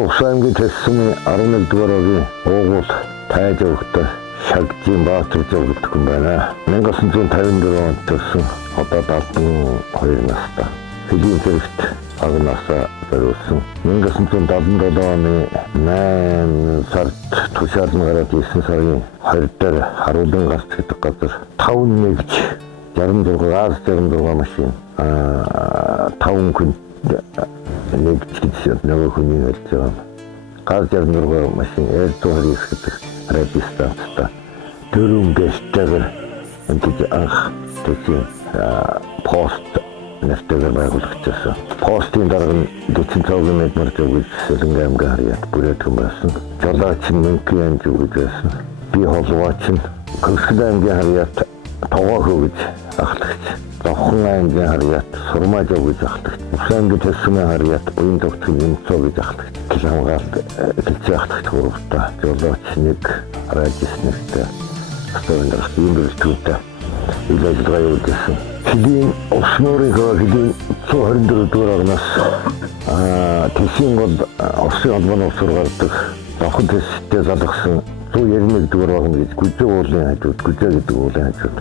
Ухсаймгийн тэссэн 11-р огийн уугуул тайж өгдөө Шагдгийн Баатар зөвлөдөг юм байна. 1954 онд төрсэн одоо 72 настай. Хэдийн зэрэгт бага насаа зориулсан. 1977 оны 8 сард тушаалн гараад 9 сарын 20 дээр харуулан гарч гэдэг газар 5-1 66 АЗ-66 машин 5 хүн нэгдсэн нөгөө хүний хэлж байгаа. АЗ-66 машин Л-129 гэдэг радиостанцтай 4 гэртэйгээр ингэж анх төсөө пост нэвтрээр байгуулагдсан. Постын дарга нь 40 цагийн мэдмар зөвгөж Сэлэнгэ аймгийн харьяат бүрээдхэн байсан. Жолооч нь Мөнхийн зөвгөж байсан. Би холбооч нь Көлсгөл аймгийн харьяат Тогоо хөвгөж ахлагч. Завхан аймгийн харьяат Сурмаа зөвгөж ахлагч. Усаймгийн төсмийн харьяат Буян зөвгөн Нэмцоо гэж ахлагч. Хилхамгаалт хэлцээ ахлагч гуравтай. Жолооч нэг радиоч нэгтэй. Стойнер ийм бүрэлдэхүүнтэй ил ажиллагаа явуулсан. Хэдийн улс нуурынхаа хэдийн 124 дугаар агнаас тэсийн гол Оросын холбооны усрал гардаг давхан тэстэй залгасан 191 дугаар агн гэж Гүзээ уулын хажууд Гүзээ гэдэг уулын хажууд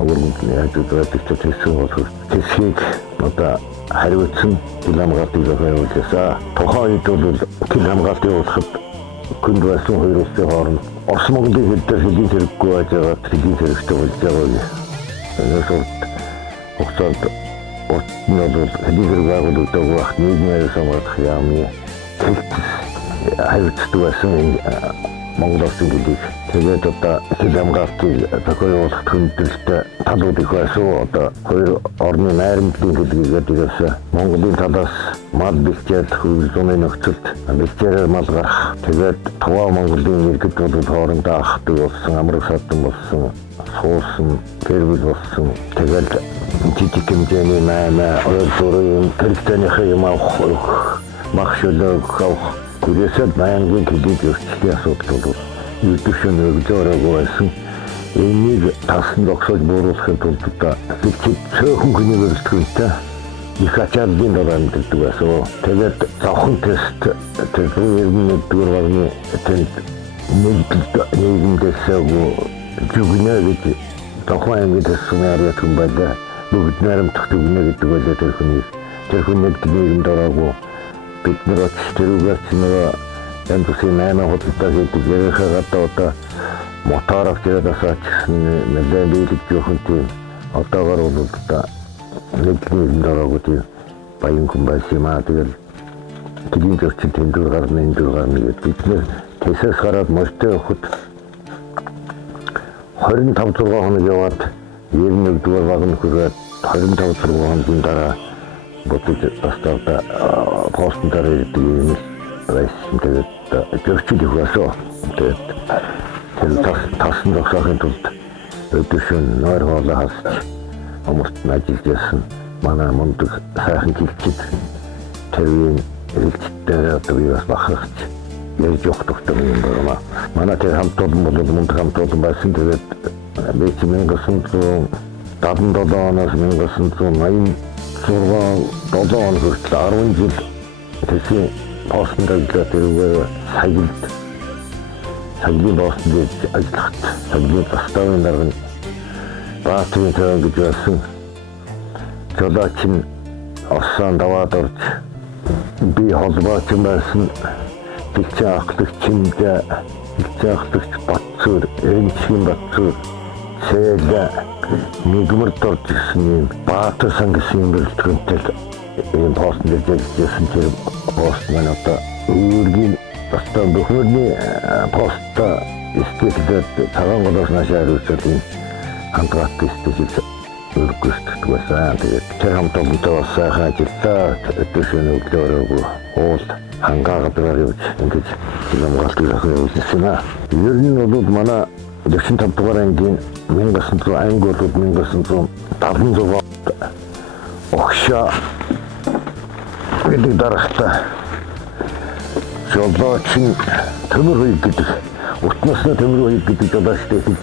өөрөмдний хажууд байдаг тэсийн гол тэсийг одоо хариуцсан хил хамгаалтыг явуулсан. Тухайн үед бол хил хамгаалт явуулахад хүнд байсан хоёр улсын хооронд Орос Монголын хил дээр хэдийн хэрэггүй байж байгаа хэдийн хэрэгтэй болж байгаа. Нэгсүрт хугацаанд уртны бол хэдийн хэрэг байгуулагддаг байх нийгмийн аюулгүй хамгаалах яамны хариуцдаг байсан Монгол Улсын хилийг. Тэгээд одоо хил хамгаалтыг зохиолуулахад хүндрэлтэй талууд их байсан. Одоо хоёр орны найрамдлын хэлгээд ирсэн. Монголын талаас мал бэлчээр хөрвүүлний нөхцөлд бэлчээрээр мал гарах. Тэгээд тухайн Монголын иргэд бол хоорондоо ахдаг болсон, амраг садан болсон, суусан, тэрвэл болсон. Тэгээд жижиг хэмжээний ойролцоогоор хэрэгцээний юм авах, мах шөлөг авах. Гүрээсэд байнгын хэлийг өрчлөлийн асуудал бол юудэшэн өгдөрөөгүй байсан. Энийг тасан зогсоож бууруулахын тулд хэлцээ цөөхөн хүний өрсөлдөхөнтэй их ачааллын дор амьддаг байсан. Тэгээд завхан тест тэр 91 дугаар багны тэнд нийгэмдээс зүгнэ гэж тухайн аймгийн тэсний арга хүн байлаа. Бүгд нарамдах зүгнэ гэдэг байлаа тэр хүний нийгэмд ороогүй. Бид нар тэрүүгээр ч нөгөө янз бүрийн 8 худалдаа хийдэг ярихаа гадаа одоо мотор авчираад асаач нэлээд биелэж явах тийм одоогоор бол одоо нэгдлийн дөрөвд баян хүн байсан юм аа. Тэгэл тэдний зөрчил тэмдгэр гарна энэ дөр гарна гэдэг бид нэр тэсээс гараад морьтой өгөхөд 25 хоног яваад 91 дугаар багны хүрээд 25 хоногийн дараа бодож бастаа постн дээр ирдэг юм байсан. Тэгээд зөрчил их байсан. Тэгээд тэр тасан зогсоохын тулд өдөршөн нойр хоолой хасч амурт ажиллаж байсан. Манай мундаг сайхан гэлчид тэрийн хэлцээр одоо би бас бахархаж ярьж явахдагтай юм байна. Манай тэр хамтууд бол мундаг хамтууд байсан. Тэгээд би 1977 оноос 1980 7 он хүртэл 10 жил тэсгийн постнд ажиллаад тэрүүгээр цагийн постнд ажиллахад цагийн заставын дарга нь Баатарын цаан гэж байсан. Жолооч нь Оросын даваад орж би холбооч байсан. Бэлчээ ахлагч Батцуур, Эренчгийн Батцуур Сэлэ нэгмэрд орж ирсэн юм Баатар сан гэсэн юм бүрэлдэхүүнтэй ийм постнд ажиллажсэн тэр пост маань одоо өөрийн бастаа бүхний пост стилэд цагаан голоос наашаа хариуцаад ийм хамгаалт стилэд өргөжтдөг байсан. Тэгээд тэр хамтлагтай бас сайхан ажиллаа. Өдөршөн өглөөрөө уул хангаагаар явж ингэж хамгаалтыг явуулсан юм. Ер нь бол манай 45 дугаар ангийн 1900 анги бол 1976 огшоо гэдэг дарагтай жолооч нь төмөр хүй гэдэг утнаснаа төмөр хүй гэдэг жолоочтой хэлж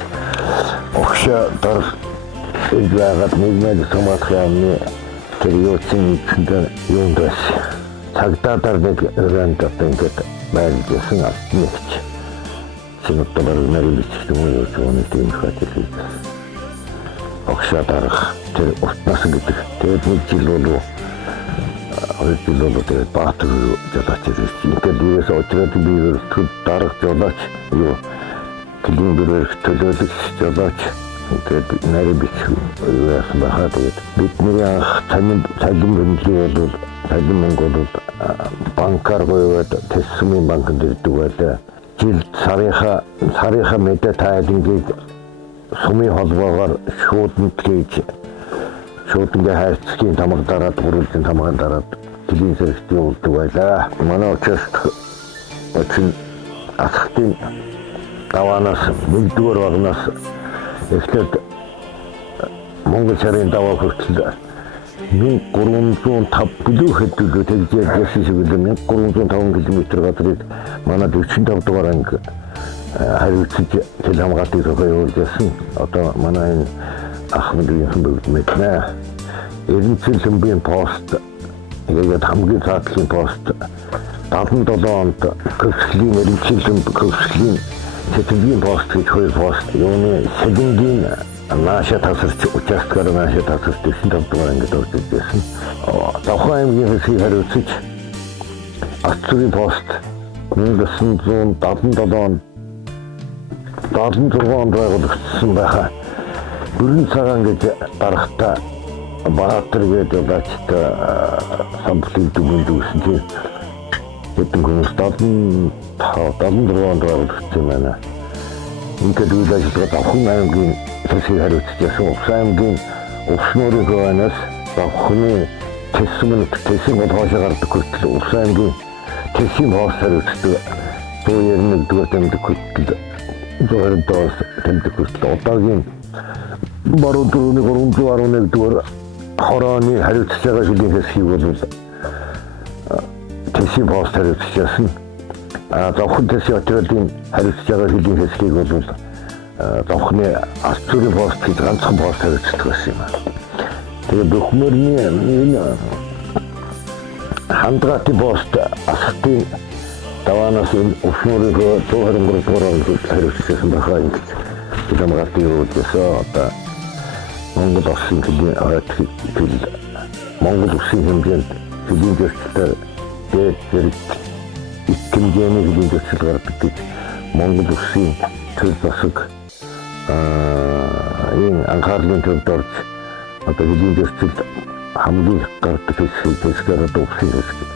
огшоо дараг байгаад нэгмээд хамгаалах яамны тэр юуцын эцэнд юунд байсан. цагтаадар нэг өрөөнд одоо ингээд байлжсэн алтнэгч синотор нарийн бичсэн юм уу нэг тийм хатэлээ. Огшоо дарах тэр утнаас гэдэг тэгээд нэг жил болов хоёр жил болов тэгээд баатар жолооч ирсэн. Ингээд юус очроод би төд дарах жолооч юу климбэрх төлөөлөгч жолооч тэгээд нарийн бичсэн яасан бахаа тэгээд бидний анх цалин бэмжлэг бол цалин Монгол банкар гоёд тэсмийн банкнд ирдэг байлаа. Жил сарынхаа мэдээ тайлангийг сумын холбоогоор шууд ингээ хайрцгийн тамга дараад бүрэлдэхүүн тамга дараад тэлийн зэрэгт явуулдаг байлаа. Манай очин асхтын даваанаас нэгдүгээр багнаас эхлээд Монгол сарын даваа хүртэл 1305 билүү хэдүүлээ тэгжээ гэсэн шиг л 1305 км газрыг манай 45 дугаар анги хариуцж тэл хамгаалтыг зохиолуулсан. Одоо манай энэ Ахмадын бүгд мэднэ. Эрдэнэт Лэмбийн пост тэгээд хамгийн цаатлын пост 77 онд Көвслийн Эрдэнэт Көвслийн Тэтгэлийн пост гэж хоёр пост юуны Сэлэнгийн нааша тасарч участкаар нааша тасарч 45 дугаар ангид орж ирсэн. Давхан аймгийн хэсгийг хариуцж Ацгийн пост 1977 онд 76 онд байгуулагдсан байхаа. Бүрэн цагаан гэж дарахтаа Баатар гэдэг бачтай самплын дүгнэлт үүсэн чинь хэдэн хүмүүс 76 онд байгуулагдсан байна. Ингээд үйл ажиллагаа Давхан аймгийн хэсгийг хариуцж ясан. Увс аймгийн Увс нуурын хөвөнөөс Давханы тэсмэн бол хоошоо гардаг хүртэл Увс аймгийн тэсийн пост хариуцдаг. 191-р тэмдэг хүртэл 120-р тэмдэг хүртэл удаагийн баруун дөрөвний 311-р хорооны хариуцж байгаа хөлийн хэсгийг бол тэсийн пост хариуцж ясан. Давхан тэсийн отрядын хариуцж байгаа хөлийн хэсгийг бол Давханы Ацгийн пост гэж ганцхан пост хариуцдаг байсан юм. Тэгээд Бөхмөрний энэ хандгаатын пост асхтын даваанаас өснөрөө 123 дугаар хариуцсан байхаа ингэж хамгаалтыг явуулсан. Одоо Монгол Улсын Монгол Улсын хэмжээнд хөлийн зөрчилтэй дээд хэмжээний хөлийн зөрчил гардаг гэж Монгол Улсын төр засаг энэ анхаарлын төвд орж одоо хөлийн зөрчил хамгийн гардаг хэсгээр Улсын хэсэг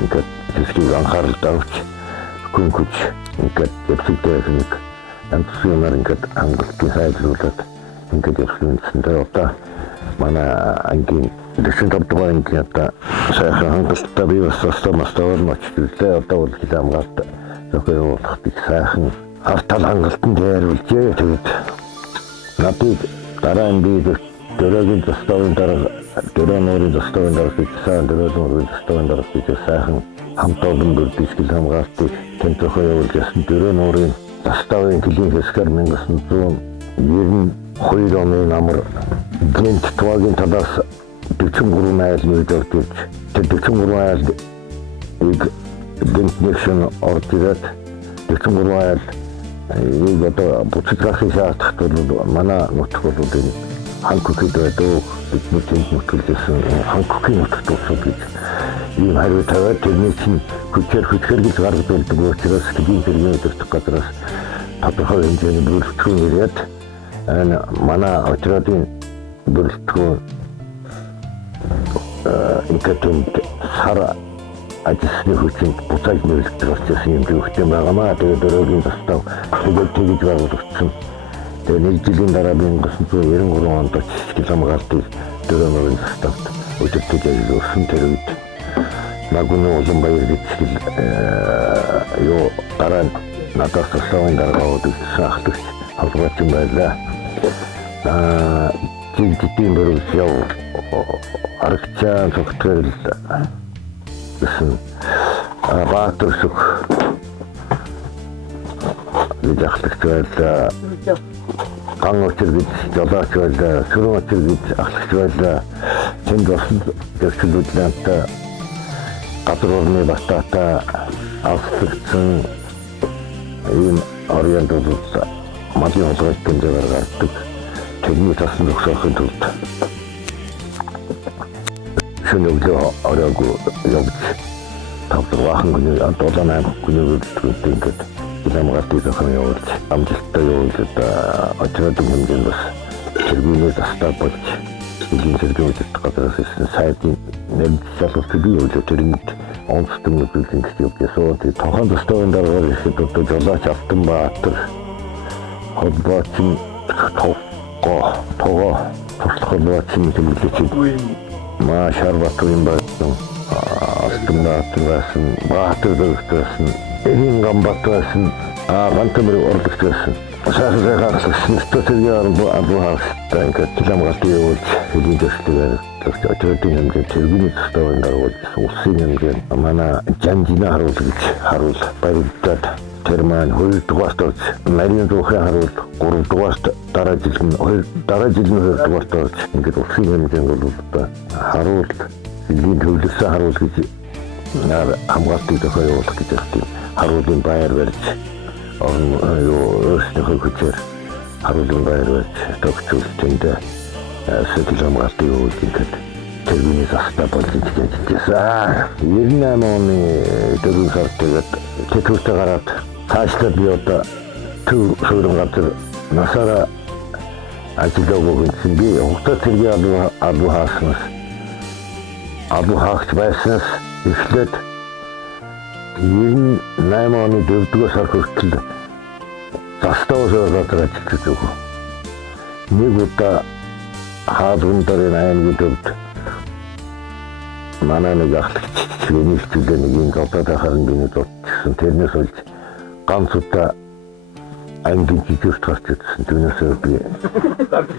ингээд хэсгийг анхааралд авч хүн хүч ингээд явцдаа нэг амтсуунаар ингээд хангалтыг сайжруулад ингээд явсантай одоо манай ангийн 45 дугаар ангийн одоо сайхан хангалттай бий болсон мастаорн очилээ. Одоо бол хил хамгаалт зохиолуулахыг сайхан автал хангалтанд яаруулжээ. Тэгээд надад дараа нь би дөрөгийн застаавын дараа дөрөөнөрийн застаавын дараа хийсэн дөрөөнөрийн застаавын дараа хийсэн сайхан хамт олон бүрдэж хил хамгаалтыг тэнд зохиолуулсан дөрөөнөрийн застаавын хөлийн хэсгээр 1992 оны намар гэнт тواгийн талаас 43 айл нүүд орж ирж тэр 43 айл гэнт нэгшин орж ирээд 43 айл нэг одоо буцаж гарахын шаардлагатай бол манай нутг бол энэ ханкукид байдаг бидний тэнд нутгэлсэн ханкукийн нутагт болсон гэж ийм хариу тавиад тэрний чинь хүчээр гэж гаргадуулдаг учраас хэдийн зэргийн өдөртөх газраас тодорхой хэмжээний бүрэлдэхүүн ирээд манай отрядын бүрэлдэхүүн инкатэнд сар ажлын хүчинд буцааж нөлөөлдөг учраас юм зөвхөн байгаамаа. Тэгээд өрөөгийн застав тэгж байгуулагдсан. Тэгээд нэг жилийн дараа 1993 онд хил хамгаалтыг дөрөвнөрийн заставд өдөртөж ажилласан. Тэр үед Нагуны Улаанбаяр гэдэг юу дараа нь надаас тусламын дараагаад үлдсэн ахлагч холбооч байлаа. Жигдийн бэрүүс яв аргачаа тогтвол гэсэн Баатар сүх гэж ахлагч байлаа. Ган очир гэж жолооч байлаа. Сүрэн очир гэж ахлагч байлаа. Тэнд болсон зөрчилдлүүдтэй газар орны батата алслагдсан ийм ориент улс малын холгойд тэмцээгээр гардаг. Тэрний тасан зогсоохын тулд шөнө өглөө оройг явж тавлаахан гүний 7-8 гүний үлдэлт ингээд илэмгатыг зохион явуулж амжилттай явуулж очроодог хэмжээнд бас тэргүүнээ застаа болж илийн зэрэгүүлэлт газраас ирсэн сайдын нэмэлт төлөв явуулж тэрнийд онцлог нөхөрлөлт явуулсан. Тэгээд тохон тостойн дараагаар ихэд одоо жолооч Алтанбаатар холбоочин того туслах холбоочин тэмдэглэж маш харбатын байсан. Алтанбаатар байсан, Баатар байсан, Эрийн Гамбат байсан, Гантамэр орлогч байсан. Сайхан гарсан стратеги арбуухтай ингээд илэмгатыг явуулж хэдийн төслөөр очроогийн хэмжээ тэргүүний тостойн дараагуулж улсын хэмжээнд манай Жанжина харуул баярлалаа. Тэр маань 2 дугаарт орж нарийн зуухын харуул 3 дугаарт дараа жил нь 2 дугаарт орж ингээд улсын хэмжээнд бол харуул илийн төвлөрсөн харуул гэж хамгаалтыг зохион явуулах гэж байна. Харуулын баяр барьж өөрсдийнхөө хүчээр харуулын баяр барьж төгсөл тэндээ сэтгэл хамгаалтыг өгөх гэдэг тэргүүний застаа болж ирчихсэн. 98 оны 4 сард тэгээд тэтгэвртэй гараад цаашлаад би одоо төв суурин газар насаараа ажиллаагүй гэсэн би хугацаа цэргийн албан хаагч байснаас эхлээд 98 оны 4-р сар хүртэл застаа уусаад ажиллаж өгөө. Нэг удаа хаалган дарын аймгийн төвд манай нэг ахлагч чиглэний хичээлээ нэг юм голдоод харан биний дутчихсан. Тэрнээс болж ганц удаа аймгийн жижигт гарч ирсэн. Түүнээс би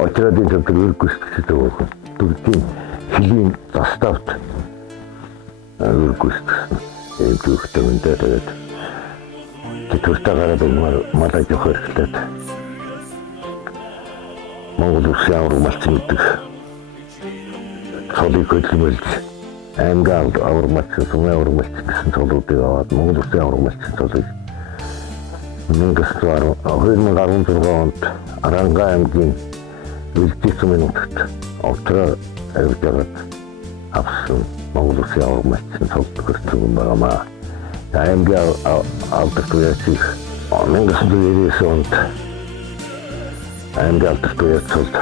очроогийн төвд өргөж гүйцэтгэж өгөө. Дүргийн хилийн заставт өргөж гүйцэтгэсэн. Ийм төвхтэй үндэ тэгээд тэтгэвртэй гараад малай жоох хэрэглээд Монгол Улсын авраг малчин гэдэг цолыг хөдөлмөрлж аймгийн авраг малчин, сумын авраг малчин гэсэн цолуудыг аваад Монгол Улсын авраг малчин цолыг 2016 онд Аранга аймгийн Үлдээ сумын нутагт овтроо авч яваад авсан Монгол Улсын авраг малчин цолд төрсөн юм байна. Аймгийн аврагт үеийг 1999 онд аймгийн аврагт үеийг цолд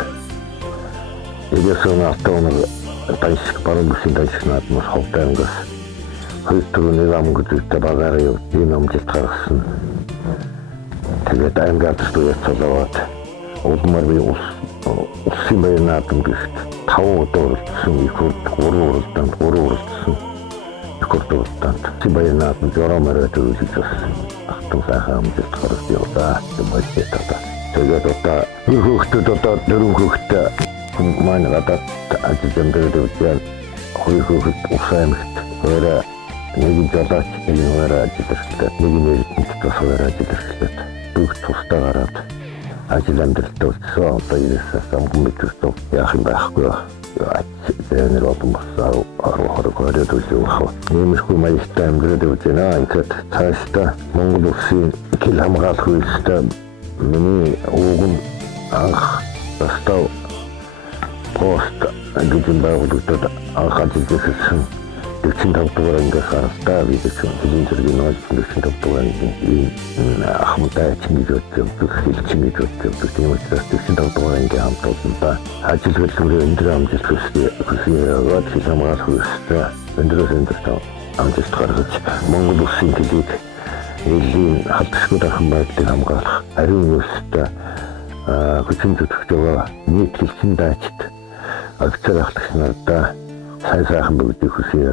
Эгэсэн автоонор таньшиг баруун бүсийн таньшиг наадмаас ховтой ангас хоёр төрөний амгуудтай багаараа ийм амжилт гаргасан. Тэгээд аймгийн аврагт үеийг цолоод улмаар би улсын баяр наадам гихт 5 удаа уралдсан, их урд 3 уралдсан. Баяр наадам журамаараа төлөвлөж байсан. Ахтан сайхан амжилт гаргаж явлаа. Тэгээд одоо хүүхдүүд одоо 4 хүүхдтэй маань гадаад ажил амьдардаг үедээ хоёр хүүхэд усан аймагт өөрөө нэг жолооч нэг өөрөө ажил эрхлээд нэг нь эрдэнэт өөрөө ажил эрхлээд бүгд тусдаа гараад ажил амьдралтай болчихсон. Одоо ирээсээ самгын мэдвэртэй яах юм байхгүй. Зэнэр олон босаа орохоор төлөв. Нэмэрхүү маягтай амьдраад явж байна. Ингээд цаашдаа Монгол Улсын хил хамгаалах үйлстэй миний ууган анх бастав пост гэдэг байгууллагад анх ажиллажсэн 45 дугаар ангиас гаралтаа би хэлийн зэргийн нөөц 45 дугаар ангийн ахмадтай чингэж өгдөг хэлчин гэж өгдөг тийм учраас 45 дугаар ангийн хамт олонда ажил хөдөлмөрийн өндөр амжилт хүсье хил хамгаалах үйлстэй өндөрөнд амжилт гаргаж Монгол Улсын хэлийг элийн халдшгүй дархан байдлыг хамгаалах ариун үйлстэй хүчин зүтгэж байгаа нийт хэлчин даачд офицер ахлагч нартай сайн сайхан бүгдийг хүсье.